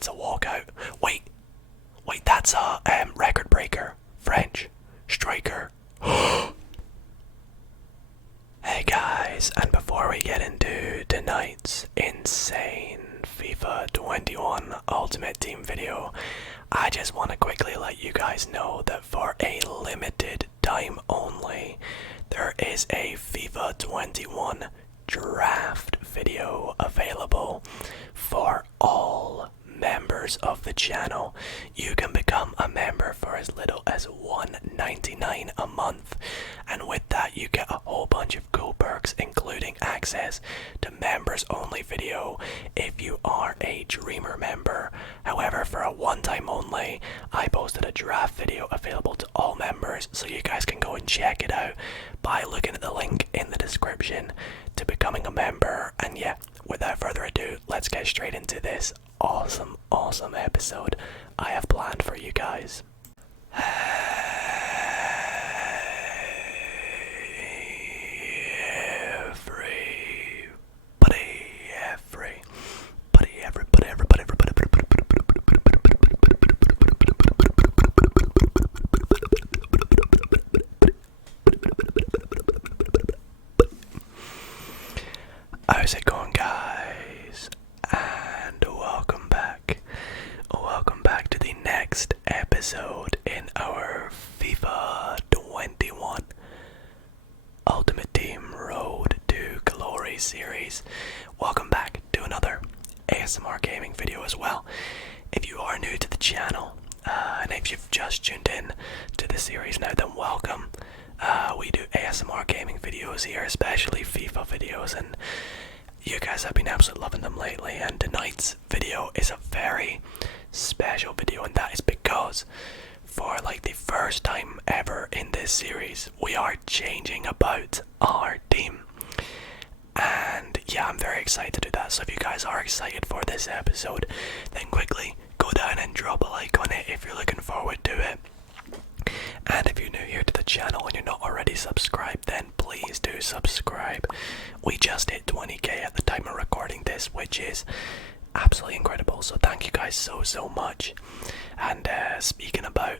it's a walkout. Wait, that's a record breaker. French striker. Hey guys, and before we get into tonight's insane FIFA 21 Ultimate Team video, I just want to quickly let you guys know that for a limited time only, there is a FIFA 21 draft video available for all members of the channel. You can become a member for as little as $1.99 a month, and with that you get a whole bunch of cool perks, including access to members only video if you are a Dreamer member. However, for a one time only, I posted a draft video available to all members, so you guys can go and check it out by looking at the link in the description to becoming a member. And yeah, without further ado, let's get straight into this awesome episode I have planned for you guys. How's it going, guys? And welcome back to the next episode in our FIFA 21 Ultimate Team Road to Glory series. Welcome back to another ASMR gaming video as well. If you are new to the channel, and if you've just tuned in to the series now, then welcome. We do ASMR gaming videos here, especially FIFA videos, and you guys have been absolutely loving them lately. And tonight's video is a very special video, and that is because for like the first time ever in this series, we are changing about our team. And yeah, I'm very excited to do that. So if you guys are excited for this episode, then quickly go down and drop a like on it if you're looking forward to it. And if you're new here to the channel and you're not already subscribed, then please do subscribe. We just hit 20k at the time of recording this, which is absolutely incredible, so thank you guys so much. And speaking about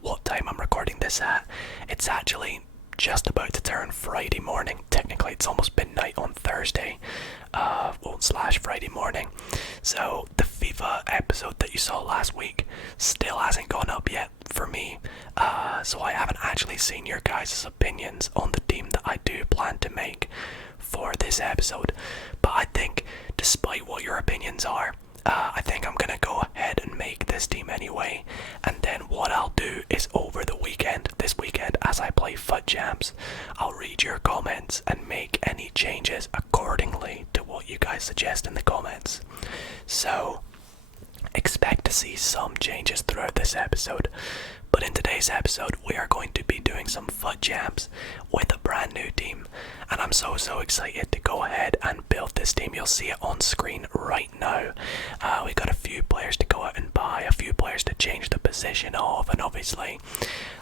what time I'm recording this at, it's actually just about to turn Friday morning. Technically it's almost midnight on Thursday, slash Friday morning. So the FIFA episode that you saw last week still hasn't gone up yet for me, so I haven't actually seen your guys' opinions on the team that I do plan to make for this episode. But I think despite what your opinions are, I think I'm gonna go ahead and make this team anyway. And then what I'll do is over the weekend, this weekend, as I play FUT Jams, I'll read your comments and make any changes accordingly to what you guys suggest in the comments. So expect to see some changes throughout this episode. But in today's episode, we are going to be doing some FUT Jams with a brand new team. And I'm so excited to go ahead and build this team. You'll see it on screen right now. We got a few players to go out and buy, a few players to change the position of, and obviously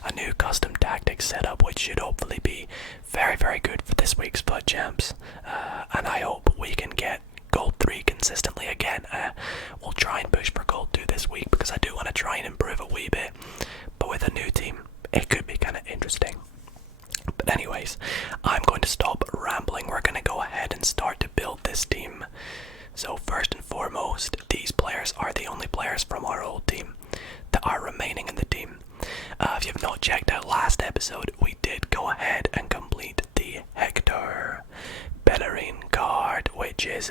a new custom tactics setup, which should hopefully be very good for this week's FUT Jams. And I hope we can get Gold 3 consistently again. We'll try and push for Gold 2 this week because I do want to try and improve a wee bit. But with a new team, it could be kind of interesting. But anyways, I'm going to stop rambling. We're going to go ahead and start to build this team. So first and foremost, these players are the only players from our old team that are remaining in the team. If you've not checked out last episode, we did go ahead and complete the Hector Bellerin card, which is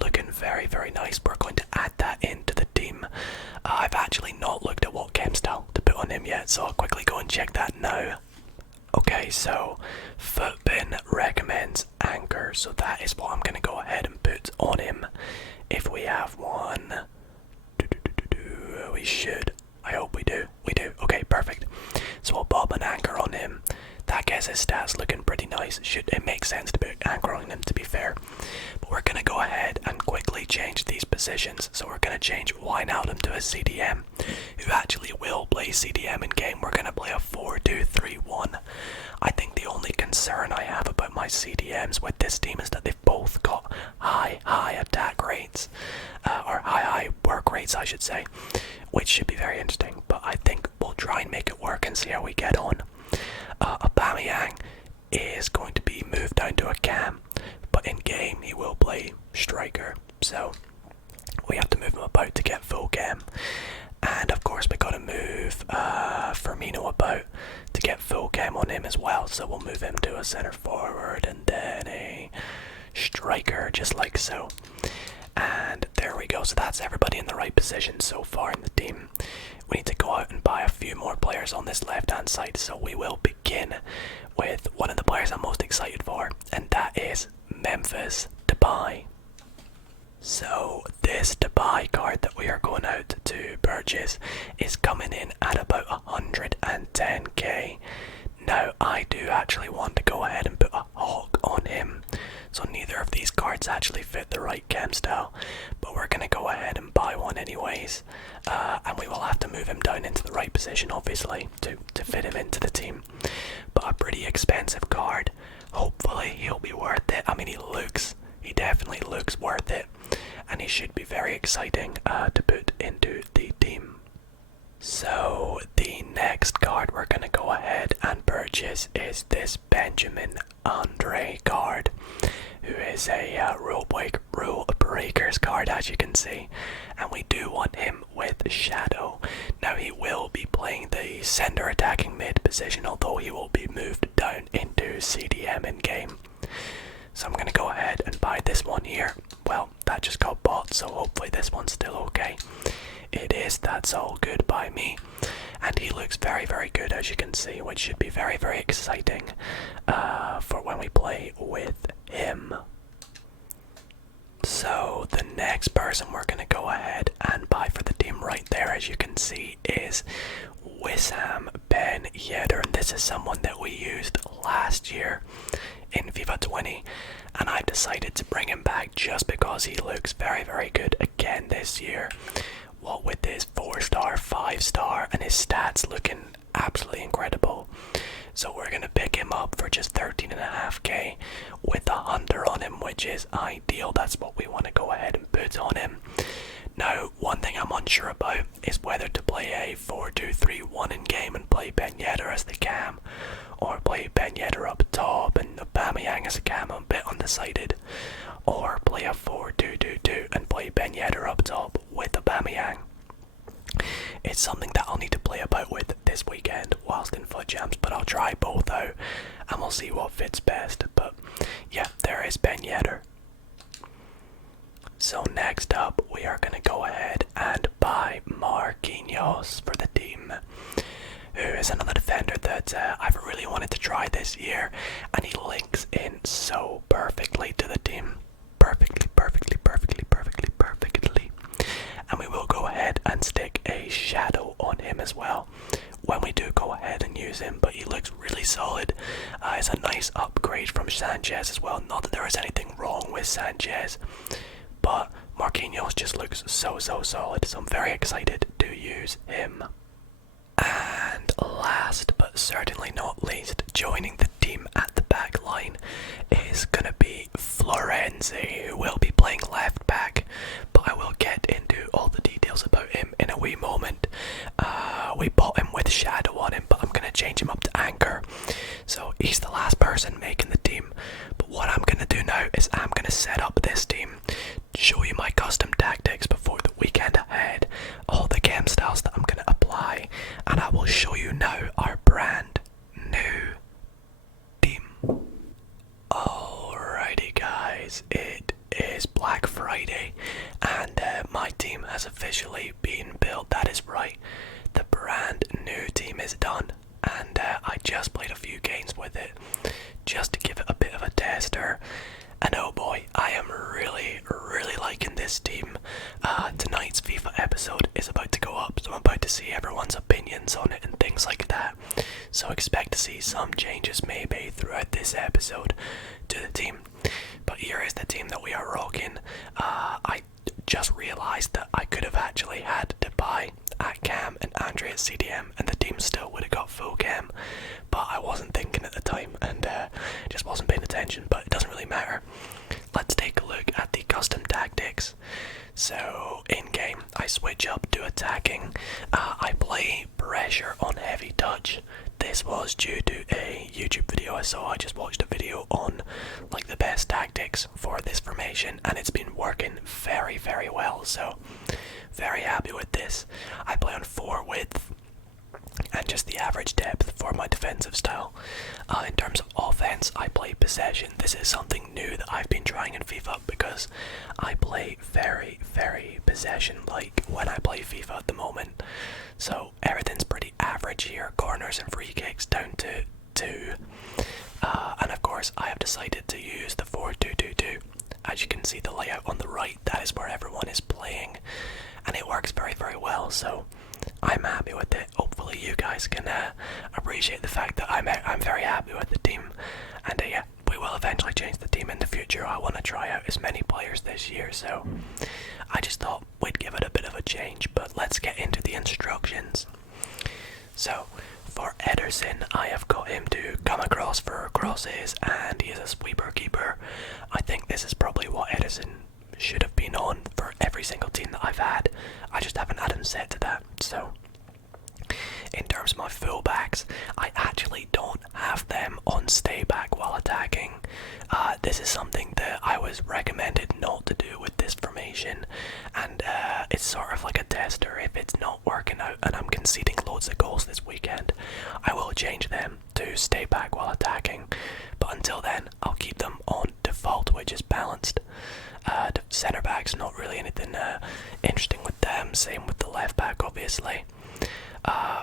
looking very nice. We're going to add that into the team. I've actually not looked at what chem style to put on him yet, so I'll quickly go and check that now. Okay, so Footbin recommends anchor, so that is what I'm going to go ahead and put on him. If we have one, we should. I hope we do. We do. Okay, perfect. So I'll pop an anchor on him. That gets his stats looking pretty nice. It makes sense to put anchor on him, to be fair. But we're going to go ahead and quickly change these positions. So we're going to change Wijnaldum to a CDM, who actually will play CDM in game. We're going to play a 4-2-3-1. I think the only concern I have about my CDMs with this team is that they've both got high attack rates, or high I should say, which should be very interesting. But I think we'll try and make it work and see how we get on. Aubameyang is going to be moved down to a cam, but in game he will play striker, so we have to move him about to get full cam. And of course we got to move Firmino about to get full cam on him as well, so we'll move him to a centre forward and then a striker, just like so. And there we go, so that's everybody in the right position so far in the team. We need to go out and buy a few more players on this left hand side, so we will begin with one of the players I'm most excited for, and that is Memphis Depay. So this Depay card that we are going out to purchase is coming in at about 110k. Now I do actually want to go ahead and put a hawk on him, so neither of these cards actually fit the right cam style, but we're going to go ahead and buy one anyways, and we will have to move him down into the right position obviously to fit him into the team. But a pretty expensive card. Hopefully he'll be worth it. I mean, he definitely looks worth it, and he should be very exciting to put into the team. So the next card we're going to go ahead and purchase is this Benjamin Andre card, who is a rule breakers card, as you can see, and we do want him with Shadow. Now he will be playing the centre attacking mid position, although he will be moved down into CDM in game. So I'm going to go ahead and buy this one here. Well, that just got bought, so hopefully this one's still okay. It is, that's all good by me. And he looks very, very good, as you can see, which should be very, very exciting for when we play with him. So the next person we're going to go ahead and buy for the team right there, as you can see, is Wissam Ben Yedder. And this is someone that we used last year in FIFA 20, and I've decided to bring him back just because he looks very, very good again this year. What with his 4-star, 5-star, and his stats looking absolutely incredible. So we're going to pick him up for just 13.5k with a hunter on him, which is ideal. That's what we want to go ahead and put on him. Now, one thing I'm unsure about is whether to play a 4-2-3-1 in game and play Ben Yedder as the cam, or play Ben Yedder up top and Aubameyang as a cam. I'm a bit undecided. Or play a 4-2-2-2 and play Ben Yedder up top with Aubameyang. It's something that I'll need to play about with this weekend whilst in foot jams, but I'll try both out and we'll see what fits best. But yeah, there is Ben Yedder. So next up, we are going to go ahead and buy Marquinhos for the team, who is another defender that I've really wanted to try this year, and he links in so perfectly to the team. Perfectly. And we will go ahead and stick a shadow on him as well when we do go ahead and use him, but he looks really solid. It's a nice upgrade from Sanchez as well. Not that there is anything wrong with Sanchez, but Marquinhos just looks so solid, so I'm very excited to use him. And last but certainly not least, joining the team at the back line is going to be Florenzi, who will be playing left back, but I will get into all the details about him in a wee moment. We bought him with Shadow on him, but I'm going to change him up to Anchor, so he's the last person making the team. But what I'm going to do now is I'm going to set up this team, show you my custom tactics before the weekend ahead, all the game styles that I'm going to apply, and I will show you now our brand new team. Alrighty guys, it is Black Friday and my team has officially been built. That is right, the brand new team is done, and I just played a few games with it just to give it a bit of a tester. And oh boy, I am really liking this team. Tonight's FIFA episode is about to go up, so I'm about to see everyone's opinions on it and things like that. So expect to see some changes maybe throughout this episode to the team. But here is the team that we are rocking. I just realised that I could have actually had Depay at cam and Andre at CDM, and the team still would have got full cam. But I wasn't thinking at the time and just wasn't paying attention, but it doesn't really matter. Let's take a look at the custom tactics. So in game I switch up to attacking. I play pressure on heavy touch. This was due to a YouTube video I saw. I just watched a video on like the best tactics for this formation, and it's been working very, very well. So very happy with this. I play on 4 width and just the average depth for my defensive style. In terms of offense, I play possession. This is something new that I've been trying in FIFA because I play very, very possession-like when I play FIFA at the moment. So everything's pretty average here, corners and free kicks down to 2. And of course, I have decided to use the 4-2-2-2. As you can see the layout on the right, that is where everyone is playing, and it works very, very well. So I'm happy with it. Hopefully you guys can appreciate the fact that I'm very happy with the team, and yeah, we will eventually change the team in the future. I want to try out as many players this year, so I just thought we'd give it a bit of a change. But let's get into the instructions. So for Ederson, I have got him to come across for crosses, and he is a sweeper keeper. I think this is probably what Ederson should have been on for every single team that I've had. I just haven't had him set to that. So in terms of my fullbacks, I actually don't have them on stay back while attacking. This is something that I was recommended not to do with this formation, and it's sort of like a tester. If it's not working out and I'm conceding loads of goals this weekend, I will change them to stay back while attacking. But until then, I'll keep them on default, which is balanced. The centre backs, not really anything interesting with them. Same with the left back, obviously.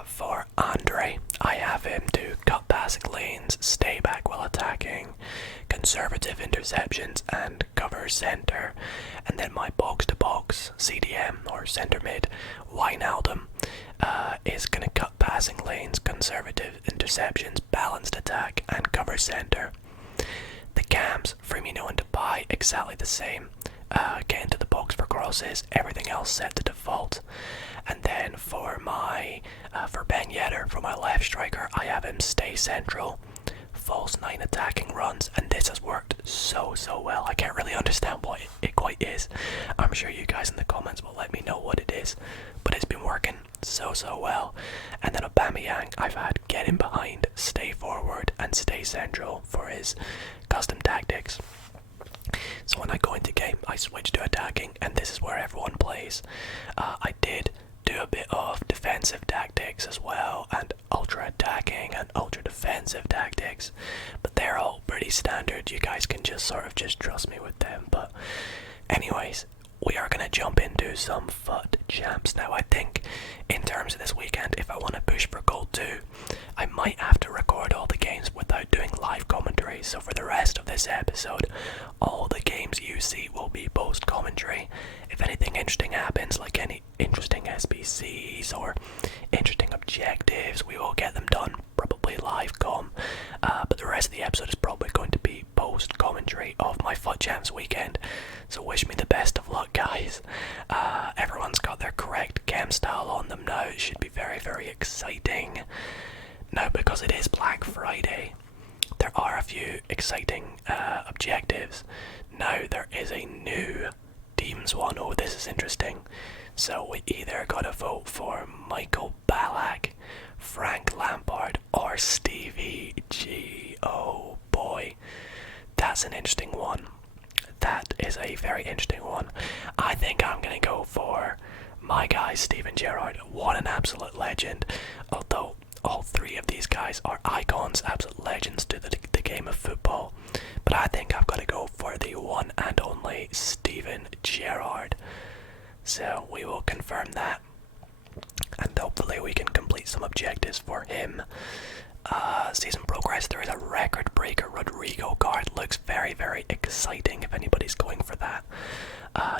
For Andre, I have him to cut passing lanes, stay back while attacking, conservative interceptions, and cover centre. And then my box-to-box CDM, or centre mid, Wijnaldum, is going to cut passing lanes, conservative interceptions, balanced attack, and cover centre. The cams, Firmino and Depay, exactly the same. Get into the box for crosses, everything else set to default. And then for my for Ben Yedder, for my left striker, I have him stay central, false 9 attacking runs, and this has worked so well. I can't really understand what it quite is. I'm sure you guys in the comments will let me know what it is, but it's been working so well. And then Aubameyang, I've had get in behind, stay forward, and stay central for his custom tactics. So when I go into game, I switch to attacking, and this is where everyone plays. I did do a bit of defensive tactics as well, and ultra attacking and ultra defensive tactics, but they're all pretty standard. You guys can just trust me with them. But anyways, we are going to jump into some FUT champs now. I think in terms of this weekend, if I want to push for gold 2, I might have to record all the games without doing live commentary. So for the rest of this episode, all the games you see will be post commentary. If anything interesting happens, like any interesting SBCs or interesting objectives, we will get them done, probably live com. But the rest of the episode is probably going to be post commentary of my FUT champs weekend. So wish me the best of luck, guys. Everyone's got their correct cam style on them now. It should be very exciting. Now, because it is Black Friday, there are a few exciting objectives. Now there is a new teams one. Oh, this is interesting. So we either gotta vote for Michael Ballack, Frank Lampard, or Stevie G. Oh boy, that's an interesting one. That is a very interesting one. I think I'm gonna go for my guy Steven Gerrard. What an absolute legend. Although all 3 of these guys are icons, absolute legends to the game of football. But I think I've got to go for the one and only Steven Gerrard. So we will confirm that, and hopefully we can complete some objectives for him. Season progress, there is a record breaker Rodrigo card. Looks very exciting if anybody's going for that.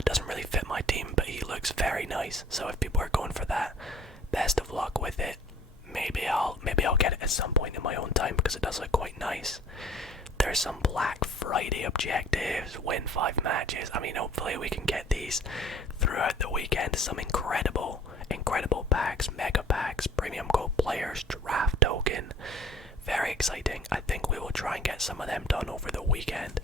Doesn't really fit my team, but he looks very nice. So if people are going for that, best of luck with it. Maybe I'll get it at some point in my own time, because it does look quite nice. There's some Black Friday objectives, win 5 matches. I mean, hopefully we can get these throughout the weekend. Some incredible packs, mega packs, premium gold players, draft token. Very exciting. I think we will try and get some of them done over the weekend.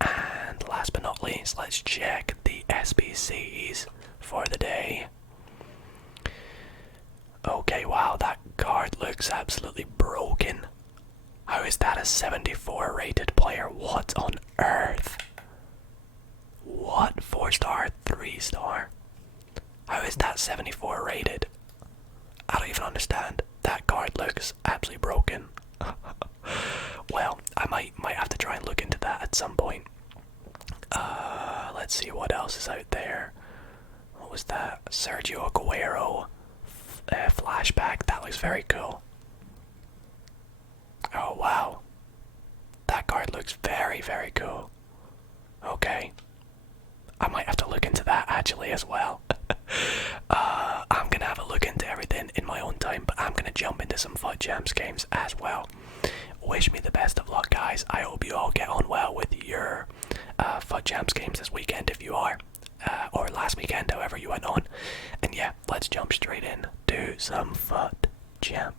And last but not least, let's check the SBCs for the day. day. Okay, wow, that card looks absolutely broken. How is that a 74 rated player? What on earth? What? 4-star, 3-star? How is that 74 rated? I don't even understand. That card looks absolutely broken. Well, I might have to try and look into that at some point. Let's see what else is out there. What was that? Sergio Aguero flashback. That looks very cool. Oh wow. That card looks very, very cool. Okay. I might have to look into that actually as well. I'm gonna have a look into everything in my own time, but I'm gonna jump into some FUT Champs games as well. Wish me the best of luck, guys. I hope you all get on well with your FUT Champs games this weekend if you are, or last weekend, however you went on. And yeah, let's jump straight in to some FUT Champs.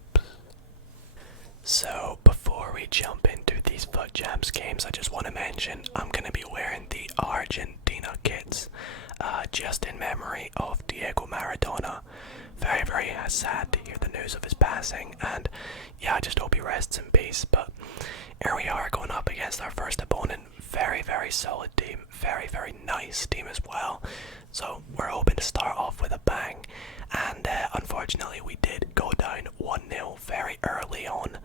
So before we jump into these FUT Champs games, I just want to mention I'm going to be wearing the Argentina kits, just in memory of Diego Maradona. Very, very sad to hear the news of his passing, and yeah, I just hope he rests in peace. But here we are going up against our first opponent. Very, very solid team, very, very nice team as well. So we're hoping to start off with a bang, and unfortunately we did go down 1-0 very early on.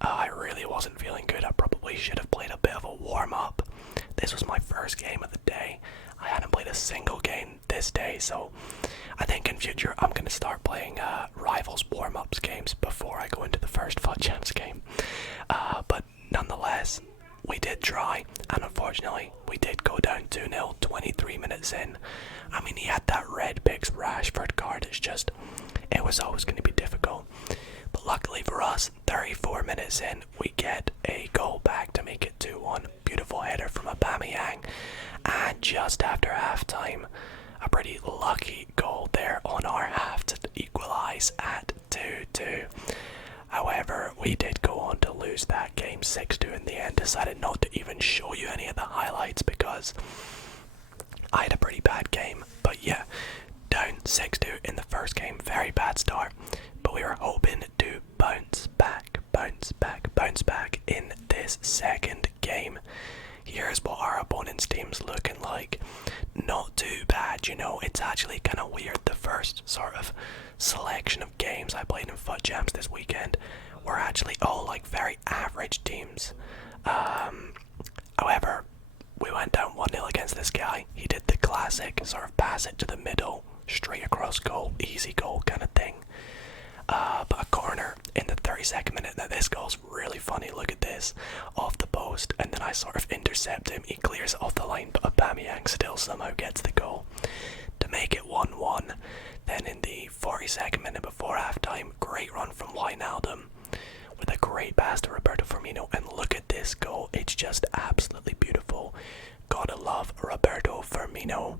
I really wasn't feeling good. I probably should have played a bit of a warm-up. This was my first game of the day. I hadn't played a single game this day, so I think in future I'm going to start playing Rivals warm-ups games before I go into the first FUT Champs game. But nonetheless, we did try, and unfortunately we did go down 2-0 23 minutes in. I mean, he had that red picks Rashford card. It was always going to be difficult. But luckily for us, 34 minutes in, we get a goal back to make it 2-1. Beautiful header from Aubameyang. And just after half-time, a pretty lucky goal there on our half to equalise at 2-2. However, we did go on to lose that game 6-2 in the end. Decided not to even show you any of the highlights because I had a pretty bad game. But yeah, down 6-2 in the first game. Very bad start. But we were hoping to bounce back in this second game. Here's what our opponent's team's looking like. Not too bad, you know. It's actually kind of weird. The first sort of selection of games I played in FUT Champs this weekend were actually all like very average teams. However, we went down 1-0 against this guy. He did the classic sort of pass it to the middle, straight across goal, easy goal kind of thing. But a corner in the 32nd minute. Now this goal's really funny. Look at this, off the post, and then I sort of intercept him. He clears it off the line, but Aubameyang still somehow gets the goal to make it 1-1. Then in the 42nd minute before halftime, great run from Wijnaldum with a great pass to Roberto Firmino. And look at this goal. It's just absolutely beautiful. Gotta love Roberto Firmino.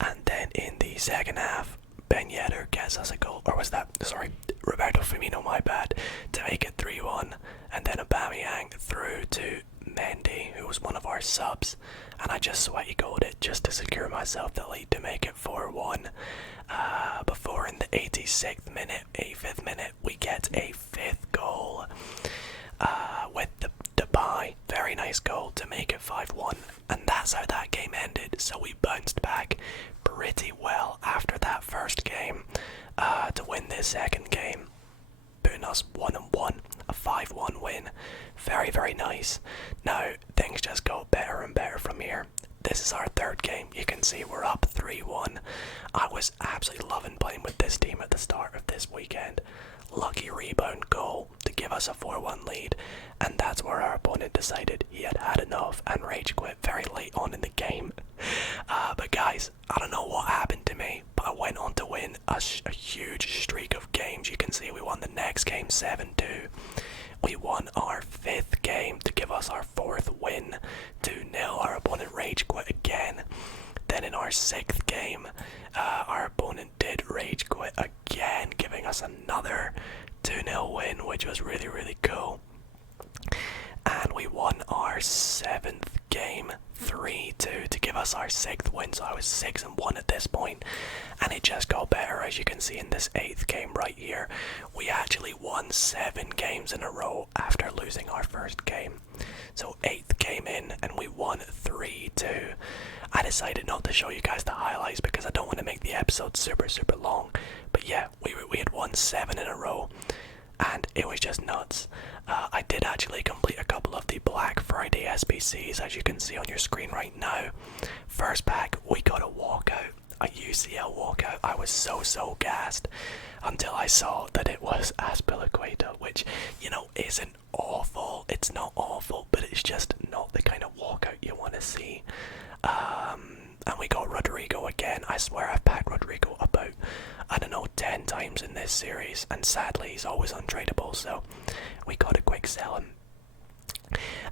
And then in the second half, Ben Yedder gets us a goal, or was that, sorry, Roberto Firmino, my bad, to make it 3-1, and then Aubameyang through to Mendy, who was one of our subs, and I just sweaty goaled it just to secure myself the lead to make it 4-1. Before in the 86th minute, 85th minute, we get a fifth goal with the Depay, very nice goal to make it 5-1, and that's how that game ended. So we bounced back pretty well after that first game to win this second game, putting us 1-1, a 5-1 win. Very, very nice. Now things just go better and better from here. This is our third game. You can see we're up 3-1. I was absolutely loving playing with this team at the start of this weekend. Lucky rebound goal to give us a 4-1 lead, and that's where our opponent decided he had had enough and rage quit very late on in the game. But guys, I don't know what happened to me, but I went on to win a huge streak of games. You can see we won the next game 7-2. We won our fifth game to give us our fourth win, 2-0. Our opponent rage quit again. Then in our sixth game, our opponent did rage quit again, giving us another 2-0 win, which was really, really cool. And we won our seventh game 3-2 to give us our sixth win. So I was 6-1 at this point. as you can see in this 8th game right here, we actually won 7 games in a row after losing our first game. So 8th game in and we won 3-2. I decided not to show you guys the highlights because I don't want to make the episode super long. But yeah, we had won 7 in a row and it was just nuts. I did actually complete a couple of the Black Friday SBCs, as you can see on your screen right now. First pack, we got a walkout, a UCL walkout. I was so gassed until I saw that it was Azpilicueta, which, you know, isn't awful. It's not awful, but it's just not the kind of walkout you want to see. And we got Rodrigo again. I swear I've packed Rodrigo about, I don't know, 10 times in this series, and sadly he's always untradeable, so we got to quick sell him.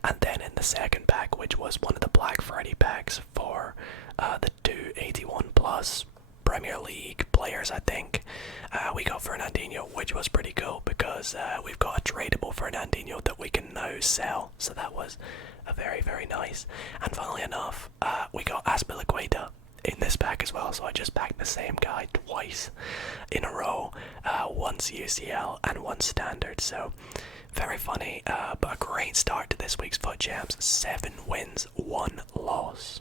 And then in the second pack, which was one of the Black Friday packs for the 281 plus Premier League players, I think, we got Fernandinho, which was pretty cool because we've got a tradable Fernandinho that we can now sell, so that was very nice. And funnily enough, we got Azpilicueta in this pack as well, so I just packed the same guy twice in a row, once UCL and once standard, so very funny, but a great start to this week's FUT Champs. 7 wins, 1 loss.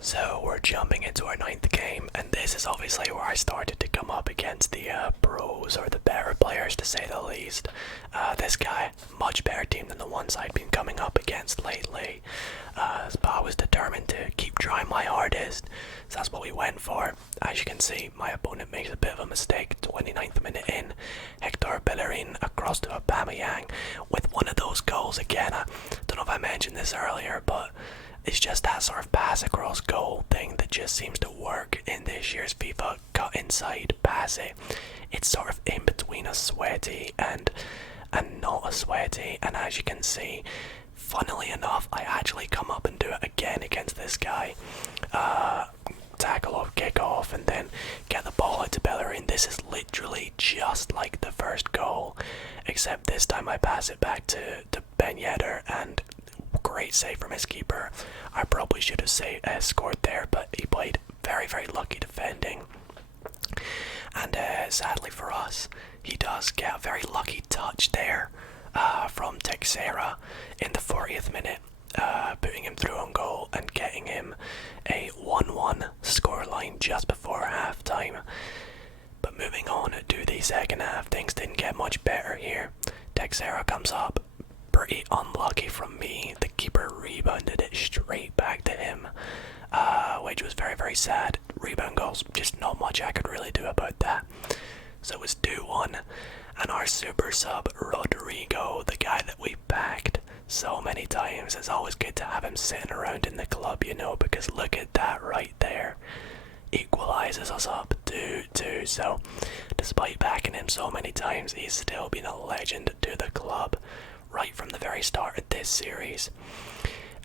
So we're jumping into our 9th game, and this is obviously where I started to come up against the pros, or the better players to say the least. This guy, much better team than the ones I'd been coming up against lately, but I was determined to keep trying my hardest, so that's what we went for. As you can see, my opponent makes a bit of a mistake. 29th minute in, Hector Bellerin across to Aubameyang with one of those goals again. I don't know if I mentioned this earlier, but it's just that sort of pass across goal thing that just seems to work in this year's FIFA. Cut inside, pass it. It's sort of in between a sweaty and not a sweaty, and as you can see, funnily enough, I actually come up and do it again against this guy. Tackle off, kick off, and then get the ball out to Bellerin. This is literally just like the first goal, except this time I pass it back to Ben Yedder, and great save from his keeper. I probably should have scored there, but he played very lucky defending. And sadly for us, he does get a very lucky touch there from Texera in the 40th minute, putting him through on goal and getting him a 1-1 scoreline just before half-time. But moving on to the second half, things didn't get much better here. Texera comes up, pretty unlucky from me. The keeper rebounded it straight back to him, which was very sad. Rebound goals, just not much I could really do about that. So it was 2-1, and our super sub Rodrigo, the guy that we backed so many times, it's always good to have him sitting around in the club, you know, because look at that right there. Equalizes us up 2-2, so despite backing him so many times, he's still been a legend to the club right from the very start of this series.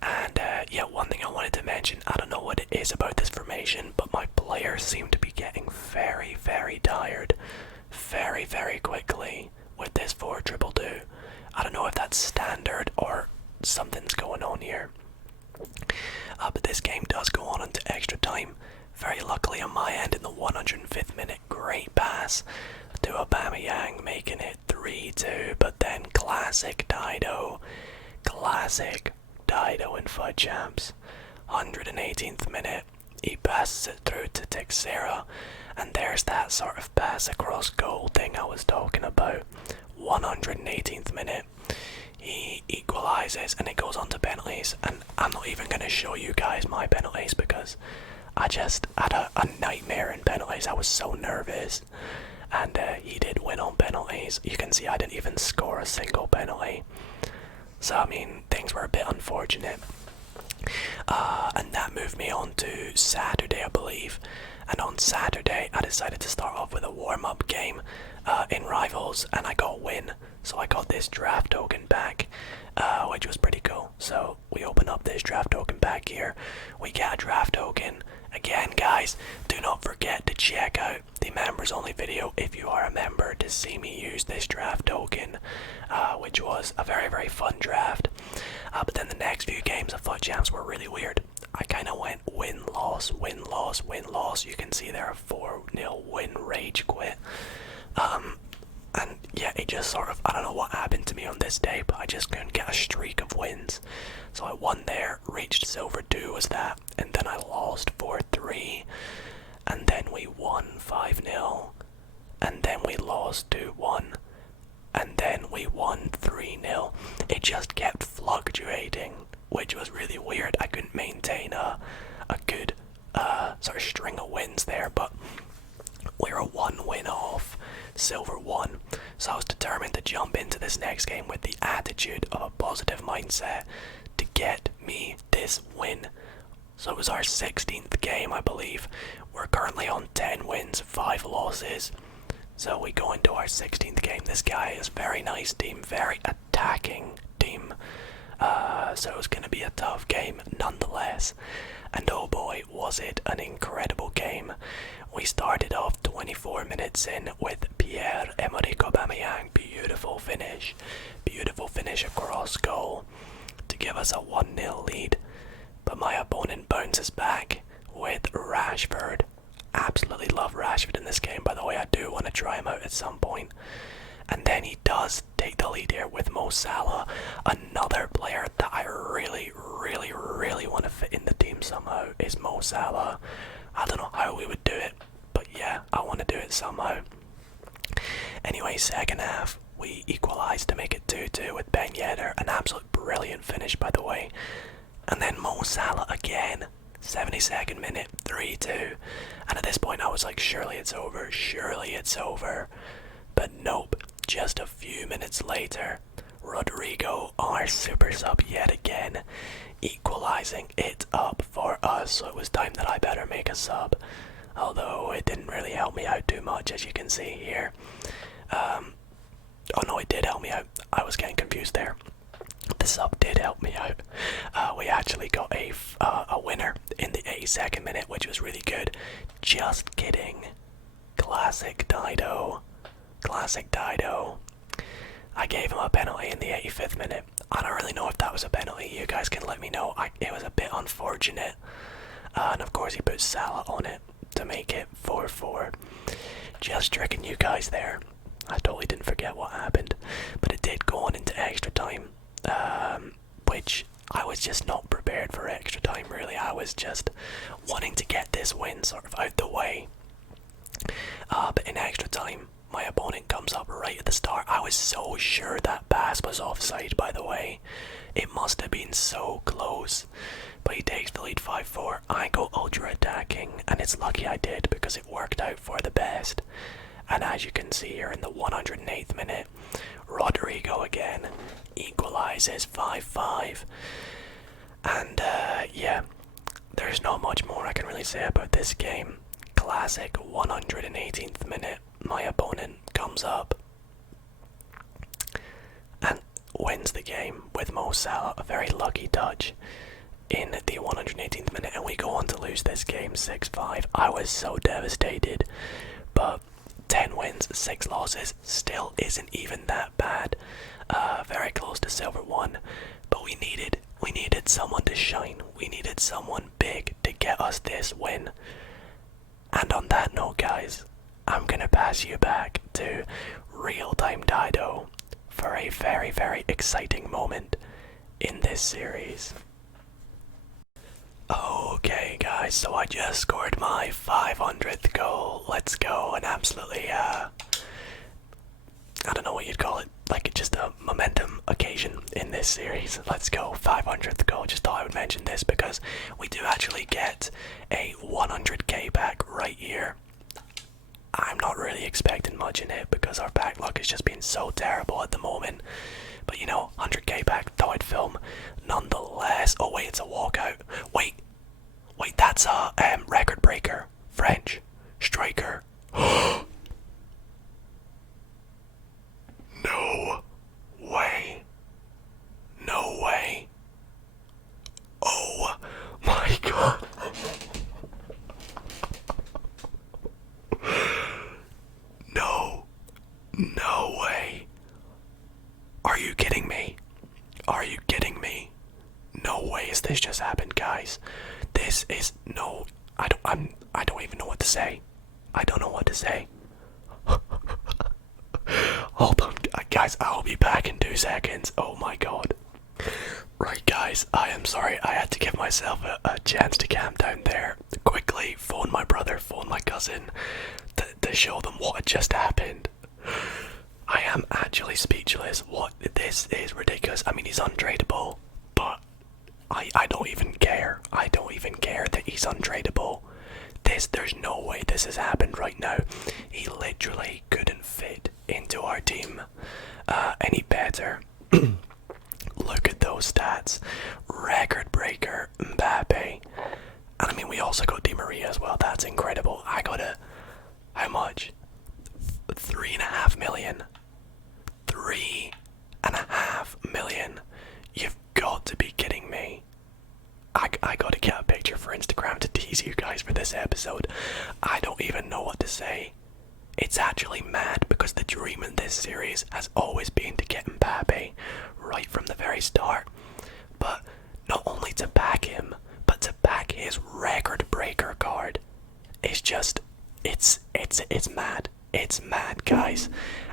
And yeah, one thing I wanted to mention, I don't know what it is about this formation, but my players seem to be getting very tired very quickly with this 4-2-2. I don't know if that's standard or something's going on here. But this game does go on into extra time. Very luckily on my end in the 105th minute, great pass to Aubameyang, making it 3-2, but then classic Dido in FUT Champs. 118th minute, he passes it through to Texera, and there's that sort of pass across goal thing I was talking about. 118th minute, he equalizes and it goes on to penalties, and I'm not even going to show you guys my penalties because I just had a nightmare in penalties. I was so nervous, and he did win on penalties. You can see I didn't even score a single penalty, so I mean things were a bit unfortunate. And that moved me on to Saturday, I believe. And on Saturday, I decided to start off with a warm-up game in Rivals, and I got a win. So I got this draft token back, which was pretty cool. So we open up this draft token back here. We get a draft token. Again, guys, do not forget to check out the members-only video if you are a member to see me use this draft token, which was a very fun draft. But then the next few games of FUT Champs were really weird. I kind of went win-loss, win-loss, win-loss. You can see there a 4-0 win, rage quit. And yeah, it just sort of, I don't know what happened to me on this day, but I just couldn't get a streak of wins. So I won there, reached silver 2 was that, and then I lost 4-3, and then we won 5-0, and then we lost 2-1, and then we won 3-0. It just kept fluctuating, which was really weird. I couldn't maintain a good sort of string of wins there, but we were 1 win off silver 1, so I was determined to jump into this next game with the attitude of a positive mindset to get me this win. So it was our 16th game, I believe. We're currently on 10 wins, 5 losses. So we go into our 16th game. This guy is very nice team, very attacking team. So it was going to be a tough game nonetheless. And oh boy, was it an incredible game. We started off 24 minutes in with Pierre-Emerick Aubameyang. Beautiful finish across goal to give us a 1-0 lead. But my opponent bounces back with Rashford. Absolutely love Rashford in this game, by the way. I do want to try him out at some point. And then he does take the lead here with Mo Salah, another player that I really want to fit in the team somehow is Mo Salah. I don't know how we would do it, but yeah, I want to do it somehow. Anyway, second half, we equalised to make it 2-2 with Ben Yedder, an absolute brilliant finish, by the way. And then Mo Salah again, 72nd minute, 3-2. And at this point I was like, surely it's over. But nope, just a few minutes later, Rodrigo, our super sub yet again, equalising it up for us. So it was time that I better make a sub. Although it didn't really help me out too much, as you can see here. Oh no, it did help me out. I was getting confused there. The sub did help me out. We actually got a winner in the 82nd minute, which was really good. Just kidding. Classic Dido. I gave him a penalty in the 85th minute. I don't really know if that was a penalty. You guys can let me know. It was a bit unfortunate. And of course he put Salah on it to make it 4-4. Just tricking you guys there. I totally didn't forget what happened. But it did go on into extra time. Which I was just not prepared for extra time, really. I was just wanting to get this win sort of out the way. But in extra time, my opponent comes up right at the start. I was so sure that pass was offside, by the way. It must have been so close. But he takes the lead 5-4. I go ultra attacking, and it's lucky I did because it worked out for the best. And as you can see here in the 108th minute, Rodrigo again equalizes 5-5. And yeah, there's not much more I can really say about this game. Classic 118th minute, my opponent comes up and wins the game with Mo Salah, a very lucky touch in the 118th minute, and we go on to lose this game 6-5. I was so devastated, but 10 wins, 6 losses still isn't even that bad. Very close to silver 1, but we needed someone to shine. We needed someone big to get us this win. And on that note, guys, I'm gonna pass you back to real-time Dido for a very exciting moment in this series. Okay guys, so I just scored my 500th goal. Let's go. And absolutely, I don't know what you'd call it, like just a momentum occasion in this series. Let's go, 500th goal. Just thought I would mention this because we do actually get a 100k back right here. I'm not really expecting much in it because our back luck has just been so terrible at the moment. But you know, 100k back, thought I'd film nonetheless. Oh wait, it's a walkout. Wait, that's a record breaker. French striker. No way. Oh my god. No way. Are you kidding me? No way has this just happened, guys. say. I don't know what to say. Hold on, guys, I'll be back in 2 seconds. Oh my god. Right, guys, I am sorry. I had to give myself a chance to calm down there. Quickly phone my brother, phone my cousin to show them what had just happened. I am actually speechless. This is ridiculous. I mean, he's untradeable, but I don't even care. I don't even care that he's untradeable. There's no way this has happened right now. He literally couldn't fit into our team any better. Look at those stats. Record breaker, MBAPPE. And I mean, we also got Di Maria as well. That's incredible. I got how much? 3.5 million. 3.5 million. You've got to be kidding me. I gotta get a picture for Instagram to tease you guys for this episode. I don't even know what to say. It's actually mad because the dream in this series has always been to get MBAPPE right from the very start. But not only to back him, but to back his record breaker card. It's just, it's mad. It's mad, guys.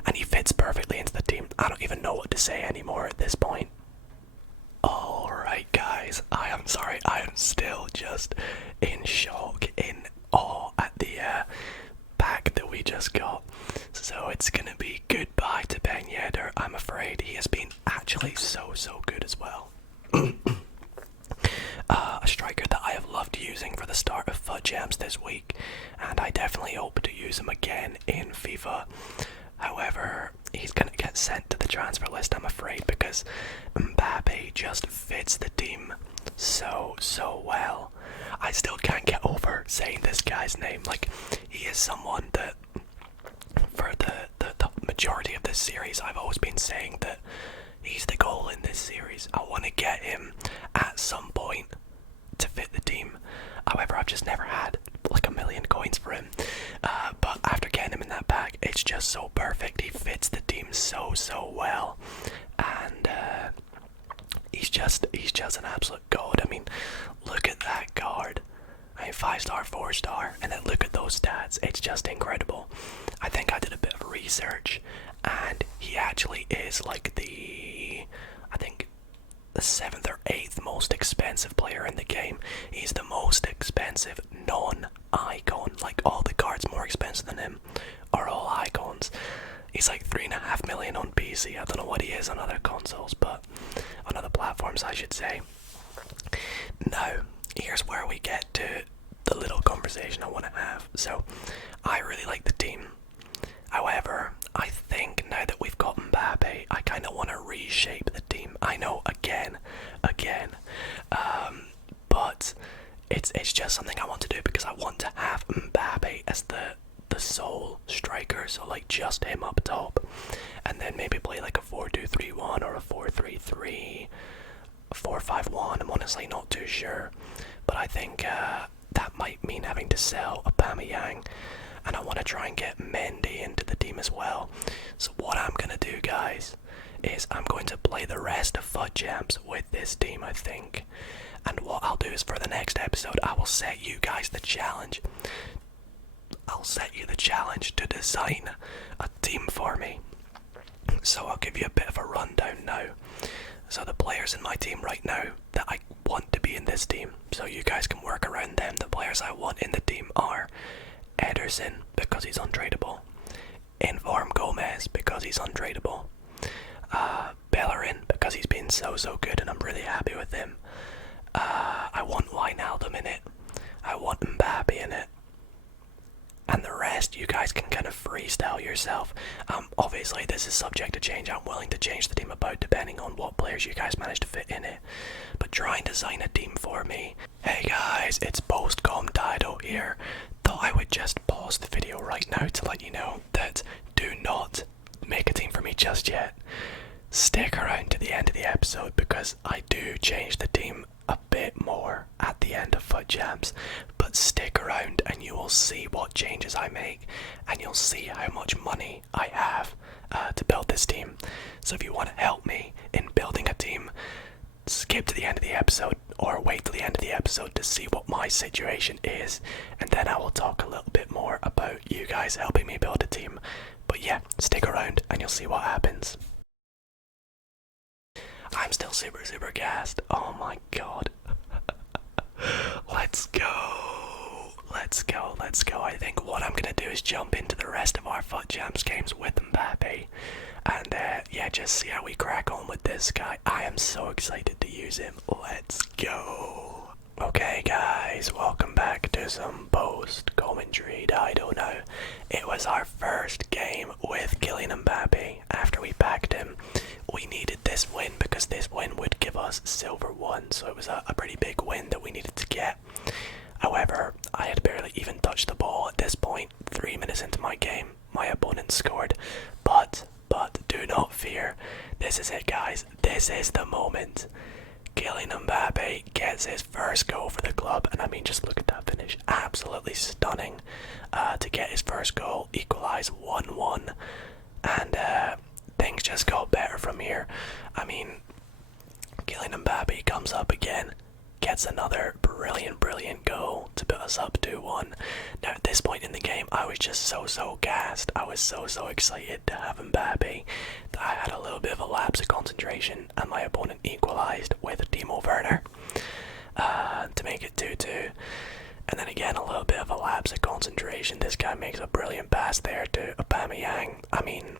And he fits perfectly into the team. I don't even know what to say anymore at this point. Alright guys, I am sorry, I am still just in shock, in awe at the pack that we just got. So it's gonna be goodbye to Ben Yedder, I'm afraid. He has been actually so good as well. A striker that I have loved using for the start of FUT Jams this week, and I definitely hope to use him again in FIFA. However, he's going to get sent to the transfer list, I'm afraid, because MBAPPE just fits the team so well. I still can't get over saying this guy's name. Like, he is someone that, for the majority of this series, I've always been saying that he's the goal in this series. I want to get him at some point to fit the team. However, I've just never had like 1 million coins for him. But after getting him in that pack, it's just so perfect. He fits the team so well, and he's just an absolute god. I mean, look at that card. I mean, 5-star, 4-star, and then look at those stats. It's just incredible. I think I did a bit of research, and he actually is like the 7th or 8th most expensive player in the game. He's the most expensive non-icon. Like, all the cards more expensive than him are all icons. He's like 3.5 million on PC. I don't know what he is on other consoles, but on other platforms, I should say. Now, here's where we get to the little conversation I want to have. So, I really like the team. However, I think now that we've got MBAPPE, I kind of want to reshape the team. I know, again, but it's just something I want to do because I want to have MBAPPE as the sole striker, so like just him up top, and then maybe play like a 4-2-3-1 or a 4-3-3, 4-5-1. I'm honestly not too sure, but I think that might mean having to sell Aubameyang. And I want to try and get Mendy into the team as well. So what I'm going to do, guys, is I'm going to play the rest of FUT Jams with this team, I think. And what I'll do is for the next episode, I will set you guys the challenge. I'll set you the challenge to design a team for me. So I'll give you a bit of a rundown now. So the players in my team right now that I want to be in this team, so you guys can work around them. The players I want in the team are Ederson, because he's untradeable. Inform Gomez, because he's untradeable. Bellerin, because he's been so good and I'm really happy with him. I want Wijnaldum in it. I want MBAPPE in it. And the rest, you guys can kind of freestyle yourself. Obviously, this is subject to change. I'm willing to change the team about depending on what players you guys manage to fit in it. But try and design a team for me. Hey guys, it's Postcom Dido here. Thought I would just pause the video right now to let you know that do not make a team for me just yet. Stick around to the end of the episode because I do change the team a bit more at the end of FUT Jams, but stick around and you will see what changes I make, and you'll see how much money I have to build this team. So if you want to help me in building a team, skip to the end of the episode or wait till the end of the episode to see what my situation is, and then I will talk a little bit more about you guys helping me build a team. But yeah, stick around and you'll see what happens. I'm still super gassed. Oh my god. Let's go. I think what I'm gonna do is jump into the rest of our FUT Champs games with MBAPPE, and yeah, just see how we crack on with this guy. I am so excited to use him. Let's go. Okay guys, welcome back to some post commentary Dido now. It was our first game with Kylian Mbappe. After we packed him, we needed this win because this win would give us silver 1, so it was a pretty big win that we needed to get. However, I had barely even touched the ball at this point. 3 minutes into my game, my opponent scored. But do not fear. This is it, guys. This is the moment. Kylian Mbappe gets his first goal for the club, and I mean, just look at that finish. Absolutely stunning to get his first goal, equalise 1-1, and things just got better from here. I mean, Kylian Mbappe comes up again, gets another brilliant goal to put us up 2-1. Now at this point in the game, I was just so gassed. I was so excited to have Mbappe that I had a little bit of a lapse of concentration, and my opponent equalised with Timo Werner to make it 2-2. And then again, a little bit of a lapse of concentration. This guy makes a brilliant pass there to Aubameyang. I mean,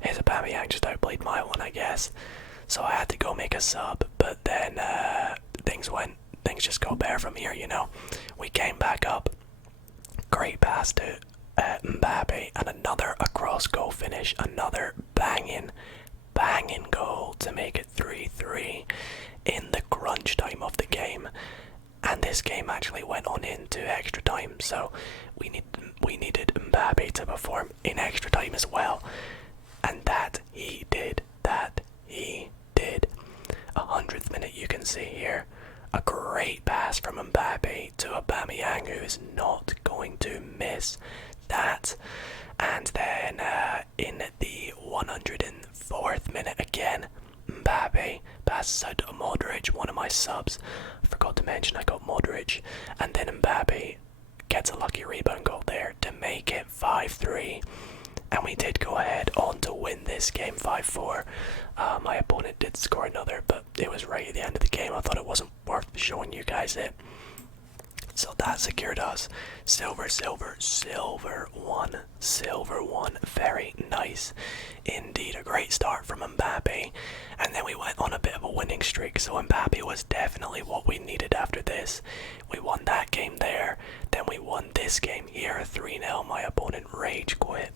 his Aubameyang just outplayed my one, I guess. So I had to go make a sub, but then things just got better from here, you know. We came back up, great pass to Mbappe, and another across goal finish, another banging goal to make it 3-3 in the crunch time of the game. And this game actually went on into extra time, so we needed Mbappe to perform in extra time as well, and that he did. 100th minute, you can see here, a great pass from Mbappe to Aubameyang, who is not going to miss that. And then in the 104th minute again, Mbappe passes out to Modric, one of my subs. I forgot to mention I got Modric, and then Mbappe gets a lucky rebound goal there to make it 5-3. And we did go ahead on to win this game 5-4. My opponent did score another, but it was right at the end of the game. I thought it wasn't worth showing you guys it. So that secured us silver 1. Very nice indeed. A great start from Mbappe, and then we went on a bit of a winning streak. So Mbappe was definitely what we needed after this. We won that game there, then we won this game here 3-0. My opponent rage quit.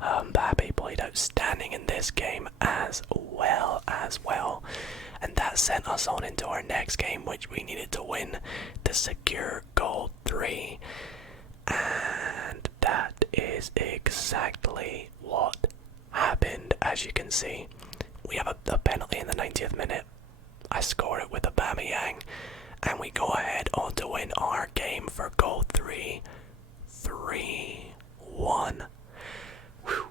Mbappe played outstanding in this game as well, and that sent us on into our next game, which we needed to win to secure goal 3. And that is exactly what happened. As you can see, we have a penalty in the 90th minute. I score it with Aubameyang, and we go ahead on to win our game for goal 3, 3-1. Whew.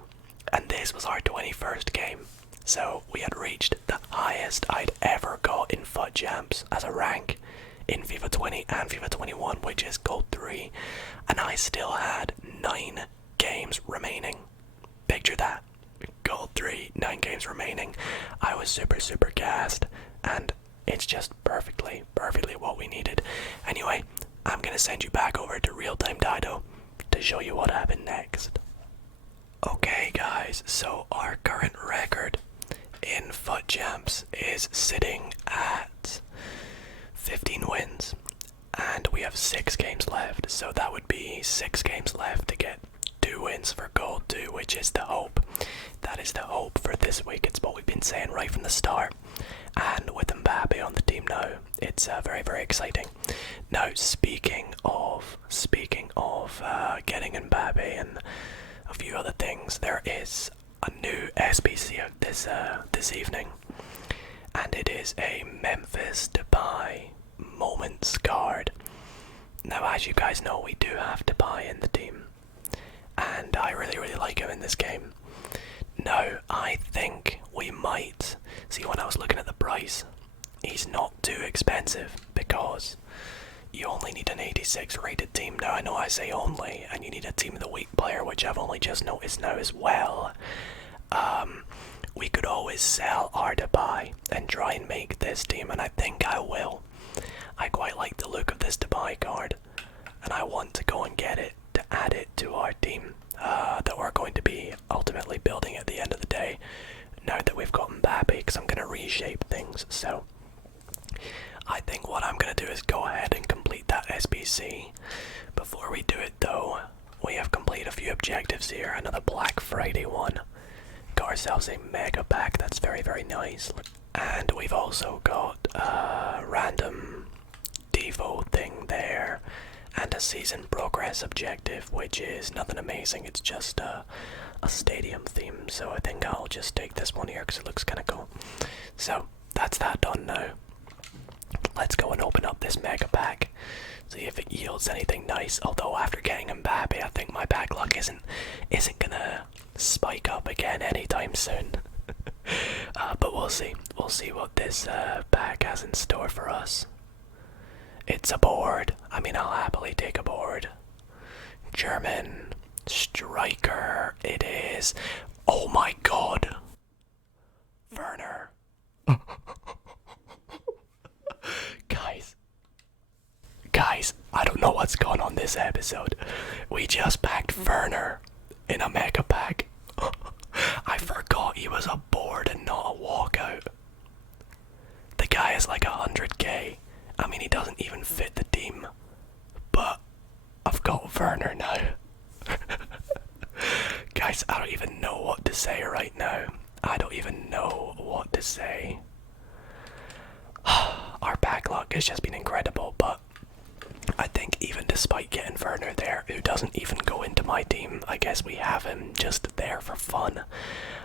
And this was our 21st game. So we had reached the highest I'd ever got in FUT Champs as a rank in FIFA 20 and FIFA 21, which is gold 3, and I still had 9 games remaining. Picture that. Gold 3, 9 games remaining. I was super gassed, and it's just perfectly what we needed. Anyway, I'm gonna send you back over to real-time Dido to show you what happened next. Okay guys, so our current record in FUT Champs is sitting at 15 wins, and we have 6 games left, so that would be 6 games left to get 2 wins for gold 2, which is the hope. That is the hope for this week. It's what we've been saying right from the start, and with Mbappe on the team now, it's very exciting. Now, speaking of getting Mbappe and a few other things, there is a new SBC out this evening, and it is a Memphis Depay Moments card. Now, as you guys know, we do have Depay in the team, and I really like him in this game. Now, I think we might see, when I was looking at the price, need a Team of the Week player, which I've only just noticed now as well. We could always sell our Depay and try and make this team, and I think I will. I quite like the look of this Depay card, and I want to go and get it to add it to our team that we're going to be ultimately building at the end of the day, now that we've got MBAPPE, because I'm going to reshape things. So I think what I'm going to do is go ahead and complete that SBC. Before we do it though, we have completed a few objectives here. Another Black Friday one. Got ourselves a mega pack, that's very, very nice. And we've also got a random Devo thing there, and a season progress objective, which is nothing amazing, it's just a stadium theme. So I think I'll just take this one here because it looks kind of cool. So that's that done now. Let's go and open up this mega pack, see if it yields anything nice. Although after getting MBAPPE, I think my pack luck isn't gonna spike up again anytime soon. But we'll see. We'll see what this pack has in store for us. It's a board. I mean, I'll happily take a board. German striker it is. Oh my god. Werner. Guys, I don't know what's going on this episode. We just packed Werner in a mega pack. I forgot he was a board and not a walkout. The guy is like 100k. I mean, he doesn't even fit the team. But I've got Werner now. Guys, I don't even know what to say right now. I don't even know what to say. Our pack luck has just been incredible, but I think even despite getting Werner there, who doesn't even go into my team, I guess we have him just there for fun.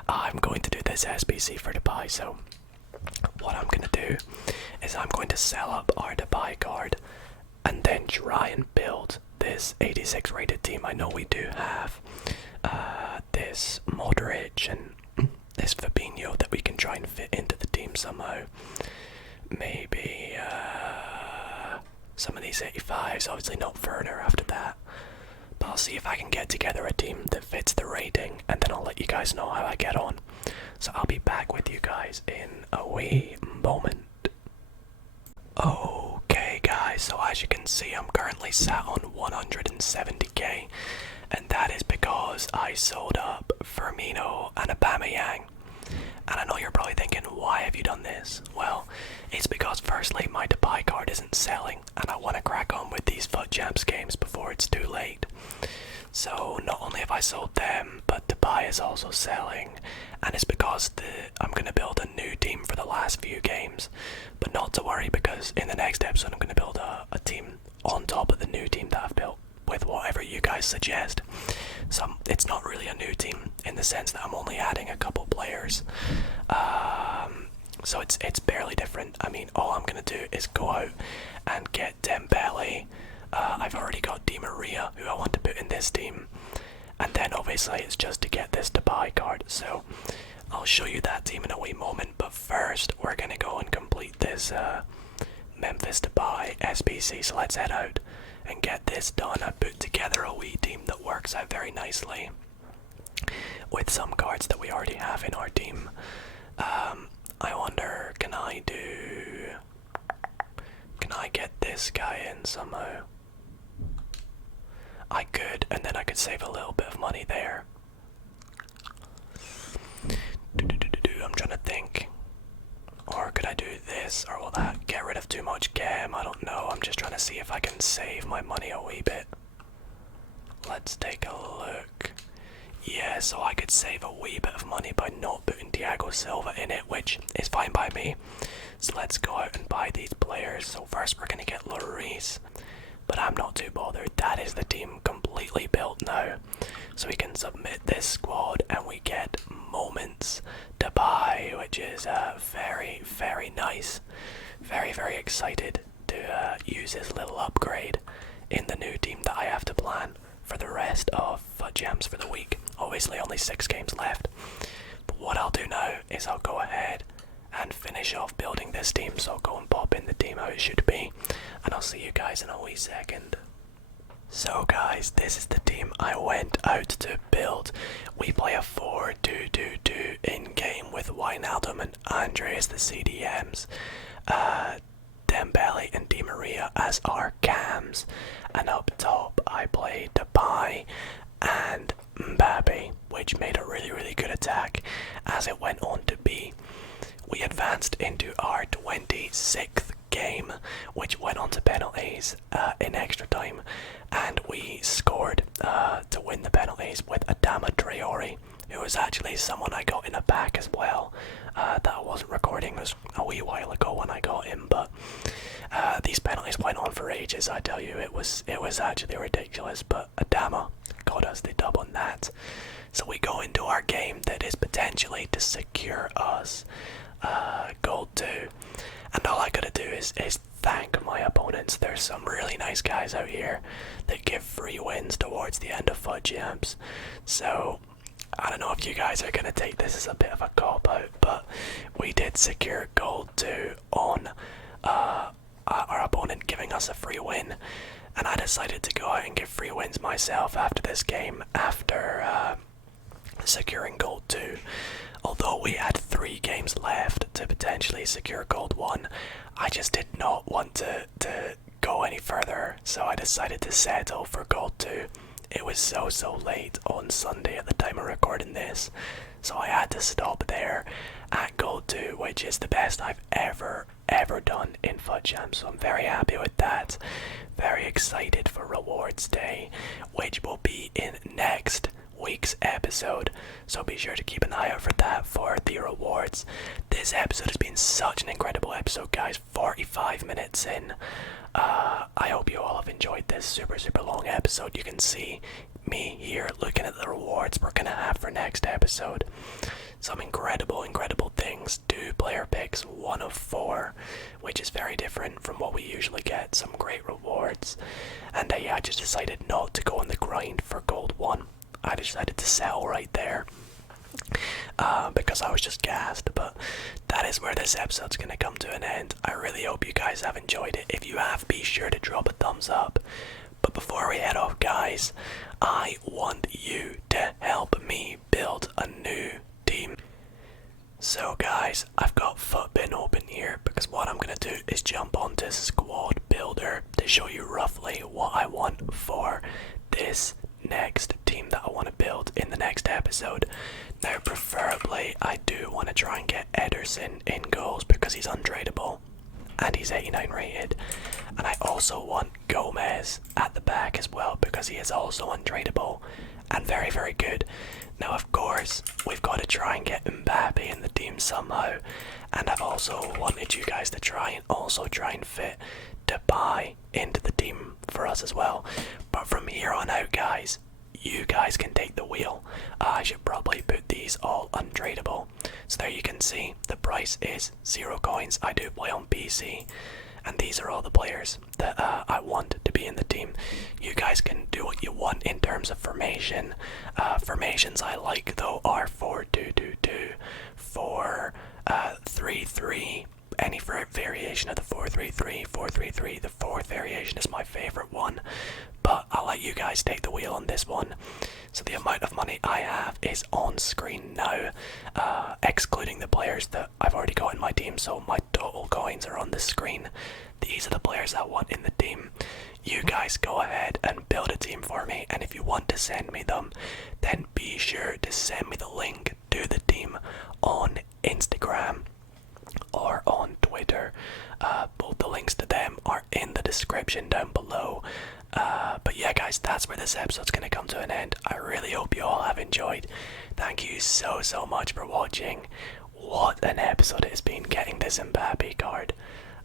I'm going to do this SBC for Depay, so what I'm going to do is I'm going to sell up our Depay card and then try and build this 86 rated team. I know we do have this Modric and this Fabinho that we can try and fit into the team somehow. Maybe some of these 85s, obviously not Werner after that. But I'll see if I can get together a team that fits the rating, and then I'll let you guys know how I get on. So I'll be back with you guys in a wee moment. Okay guys, so as you can see, I'm currently sat on 170k, and that is because I sold up Firmino and Aubameyang. And I know you're probably thinking, why have you done this? Well, it's because firstly my Depay card isn't selling, and I want to crack on with these FUT Champs games before it's too late. So not only have I sold them, but Depay is also selling, and it's because I'm going to build a new team for the last few games. But not to worry, because in the next episode I'm going to build a team on top of the new team that I've built with whatever you guys suggest. So it's not really a new team in the sense that I'm only adding a couple players. So it's barely different. I mean, all I'm going to do is go out and get Dembele. I've already got Di Maria, who I want to put in this team. And then obviously it's just to get this Depay card. So I'll show you that team in a wee moment. But first, we're going to go and complete this Memphis Depay SBC. So let's head out and get this done. I put together a wee team that works out very nicely with some cards that we already have in our team. I wonder, can I get this guy in somehow? I could, and then I could save a little bit of money there. I'm trying to think. Or could I do this, or will that get rid of too much cam? I don't know. I'm just trying to see if I can save my money a wee bit. Let's take a look. Yeah, so I could save a wee bit of money by not putting Thiago Silva in it, which is fine by me. So let's go out and buy these players. So first we're going to get Lloris, but I'm not too bothered. That is the team completely built now. So we can submit this squad and we get Moments Depay, which is very, very nice. Very, very excited to use his little upgrade in the new team that I have to plan for the rest of FUT Champs for the week. Obviously only 6 games left. But what I'll do now is I'll go ahead and finish off building this team. So I'll go and pop in the team how it should be. And I'll see you guys in a wee second. So guys, this is the team I went out to build. We play a 4-2-2-2 in game with Wijnaldum and Andre as the CDMs, Dembele and Di Maria as our cams, and up top I play Depay and MBAPPE, which made a really good attack as it went on to be. We advanced into our 26th game, which went on to penalties in extra time, and we scored to win the penalties with Adama Traore, who was actually someone I got in a pack as well. That I wasn't recording, it was a wee while ago when I got him, but these penalties went on for ages. I tell you, it was actually ridiculous, but Adama got us the dub on that. So we go into our game that is potentially to secure us gold 2, and all I gotta do is thank my opponents. There's some really nice guys out here that give free wins towards the end of FUT Champs, so I don't know if you guys are gonna take this as a bit of a cop out, but we did secure gold 2 on our opponent giving us a free win, and I decided to go out and give free wins myself after this game, after securing gold 2. Although we had 3 games left to potentially secure gold 1, I just did not want to go any further, so I decided to settle for gold 2. It was so late on Sunday at the time of recording this, so I had to stop there at gold 2, which is the best I've ever done in FUT Champs, so I'm very happy with that. Very excited for rewards day, which will be in next week's episode, so be sure to keep an eye out for that for the rewards. This episode has been such an incredible episode, guys. 45 minutes in. I hope you all have enjoyed this super long episode. You can see me here looking at the rewards we're gonna have for next episode. Some incredible things. 2 player picks, 1 of 4, which is very different from what we usually get. Some great rewards, and yeah, I just decided not to go on the grind for gold 1. I decided to sell right there because I was just gassed, but that is where this episode's going to come to an end. I really hope you guys have enjoyed it. If you have, be sure to drop a thumbs up. But before we head off, guys, I want you to help me build a new team. So guys, I've got FUTBin open here because what I'm going to do is jump onto Squad Builder to show you roughly what I want for this next team that I want to build in the next episode. Now preferably I do want to try and get Ederson in goals because he's untradeable and he's 89 rated, and I also want Gomez at the back as well because he is also untradeable and very good. Now of course we've got to try and get MBAPPE in the team somehow, and I've also wanted you guys to try and fit Depay into the team for us as well. But from here on out, guys, you guys can take the wheel. I should probably put these all untradeable. So there you can see the price is 0 coins. I do play on PC, and these are all the players that I want to be in the team. You guys can do what you want in terms of formation. Formations I like though are 4-2-2-2, 4-3-3. Any variation of the 4-3-3, 4-3-3, the 4th variation is my favourite one, but I'll let you guys take the wheel on this one. So the amount of money I have is on screen now, excluding the players that I've already got in my team, so my total coins are on the screen. These are the players I want in the team. You guys go ahead and build a team for me, and if you want to send me them, then be sure to send me the link to the team on Instagram or on Twitter. Both the links to them are in the description down below. But yeah guys, that's where this episode's going to come to an end. I really hope you all have enjoyed. Thank you so much for watching. What an episode it has been getting this MBAPPE card.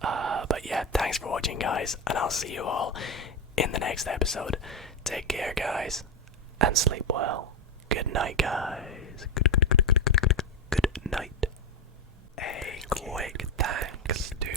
But yeah, thanks for watching guys, and I'll see you all in the next episode. Take care guys, and sleep well. Good night guys. Good night. A quick thanks to